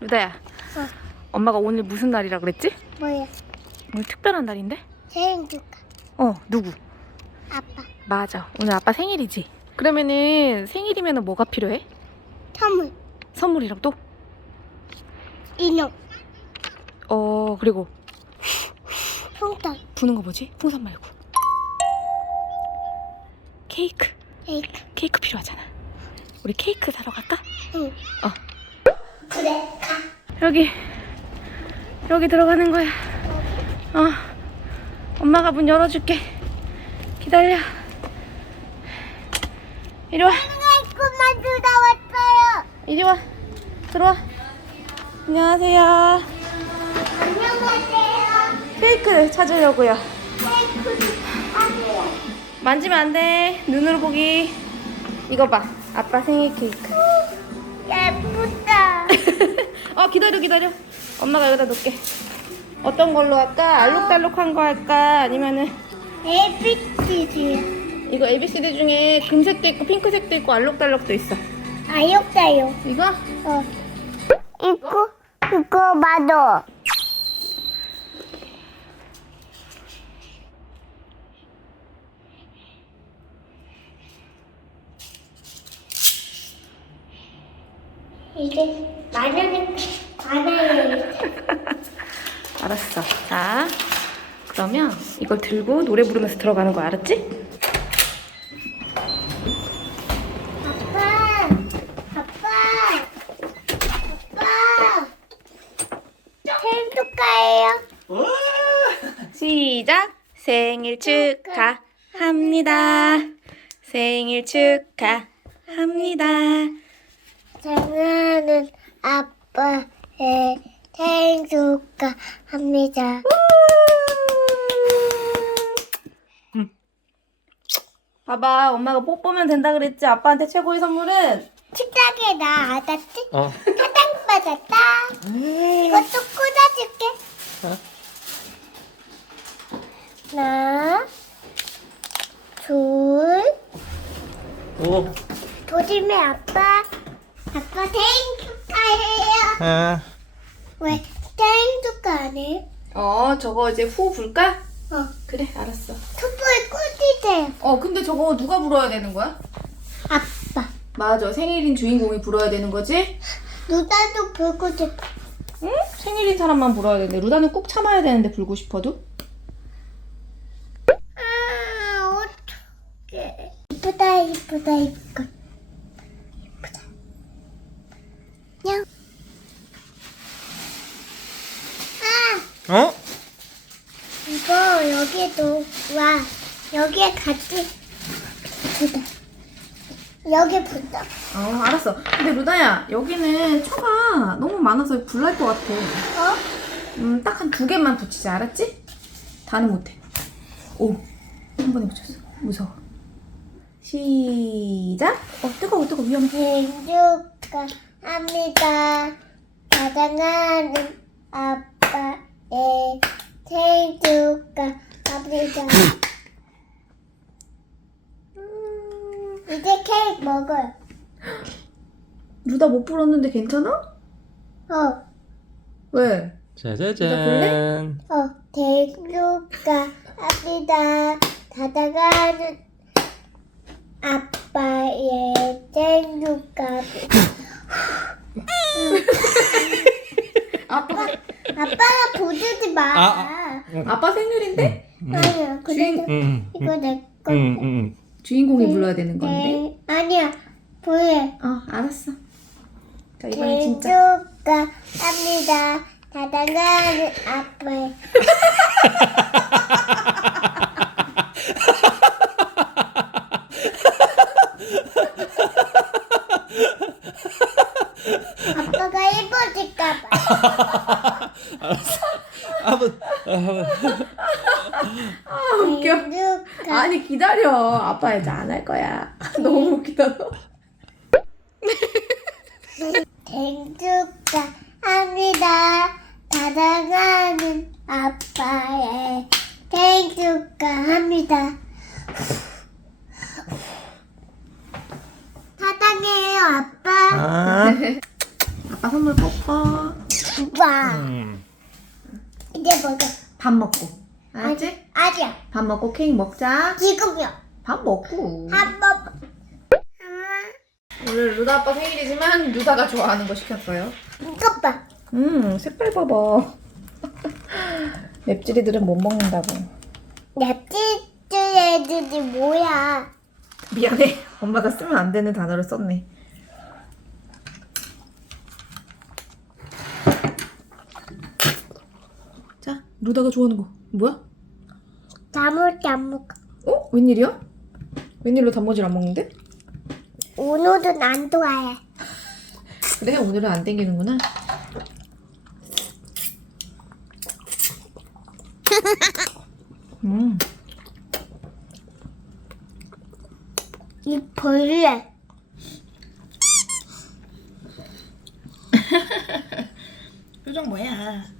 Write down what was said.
루다야, 어, 엄마가 오늘 무슨 날이라 그랬지? 뭐야? 오늘 특별한 날인데? 생일 축하. 어, 누구? 아빠. 맞아. 오늘 아빠 생일이지. 그러면은 생일이면 뭐가 필요해? 선물. 선물이랑 또? 인형. 어, 그리고 풍선. 부는 거 뭐지? 풍선 말고. 케이크. 케이크. 케이크 필요하잖아. 우리 케이크 사러 갈까? 응. 어. 그래. 여기. 여기 들어가는 거야. 어. 엄마가 문 열어줄게. 기다려. 이리 와. 아이쿠만 누나 왔어요. 이리 와. 들어와. 안녕하세요. 안녕하세요. 케이크 찾으려고요. 케이크. 만지면 안 돼. 눈으로 보기. 이거 봐. 아빠 생일 케이크. 예쁘다. 어, 기다려, 기다려. 엄마가 여기다 놓을게. 어떤 걸로 할까? 알록달록한 거 할까? 아니면은 ABCD. 이거 ABCD 중에 금색도 있고 핑크색도 있고 알록달록도 있어. 아육다요. 이거? 어. 이거 이거 봐도. 이게 마늘이 많아요. 알았어. 자, 그러면 이걸 들고 노래 부르면서 들어가는 거 알았지? 아빠, 아빠, 아빠. 생일 축하해요. 시작. 생일 축하합니다. 생일 축하합니다. 사랑하는 아빠의 생일 축하합니다. 봐봐, 엄마가 뽀뽀면 된다 그랬지. 아빠한테 최고의 선물은 식탁에 나 알았지? 어. 사탕 받았다. 이것도 꽂아줄게. 하나, 둘, 오. 도림의 아빠. 아빠 생일 축하해요. 아. 왜 생일 축하 안 해? 어, 저거 이제 후 불까? 어, 그래, 알았어. 촛불 꽂으세요. 어, 근데 저거 누가 불어야 되는 거야? 아빠. 맞아, 생일인 주인공이 불어야 되는 거지? 누나도 불고 싶어. 응? 생일인 사람만 불어야 되는데 루다는 꼭 참아야 되는데 불고 싶어도? 아, 어떡해. 이쁘다, 이쁘다, 이쁘다. 이쁘다. 냥. 아, 어? 이거 여기도 와. 여기에 같이 붙다. 여기 붙다. 어, 알았어. 근데 루다야, 여기는 초가 너무 많아서 불 날 것 같아. 어? 음, 딱 한 두 개만 붙이자, 알았지? 다는 못해. 오, 한 번에 붙였어. 무서워. 시작. 어, 뜨거워, 뜨거워, 위험해. 축하합니다. 사랑하는 아빠의 생일 축하 합니다. 음, 이제 케이크 먹어요. 루다 못 불었는데 괜찮아? 어, 왜? 짜자잔. 어, 생일 축하합니다. 사랑하는 아빠의 축하합니다. 아빠, 아빠가 보지 마. 아, 아빠 생일인데? 아니야, 주인- 그래도 응. 이거 내 거. 응, 응. 주인공이 불러야 되는 건데. 네, 아니야, 보여. 어, 알았어. 자, 이번엔 생일 진짜. 축하합니다. 사랑하는 아빠의 아빠가 예뻐질까봐. 아버, 아버. 아, 웃겨. 아니, 기다려. 아빠 이제 안 할 거야. 너무 웃기다, 너. 생일 축하합니다. 사랑하는 아빠의 생일 축하합니다. 사랑해요. 아빠 아빠 선물 뽀뽀. 와. 음. 이제 먹어. 밥 먹고. 알았지? 아니야. 밥 먹고 케이크 먹자. 지금요. 밥 먹고. 한 번. 엄마. 오늘 루다 아빠 생일이지만 루다가 좋아하는 거 시켰어요. 이것 봐. 음, 색깔 봐봐. 맵찔이들은 못 먹는다고. 냅찌들 애들이 뭐야? 미안해. 엄마가 쓰면 안 되는 단어를 썼네. 자, 루다가 좋아하는 거. 뭐야? 나물 안 먹어. 어? 웬일이야? 웬일로 단무지를 안 먹는데? 오늘은 안 좋아해. 그래, 오늘은 안 땡기는구나. 음, 이 벌레. 표정 뭐야?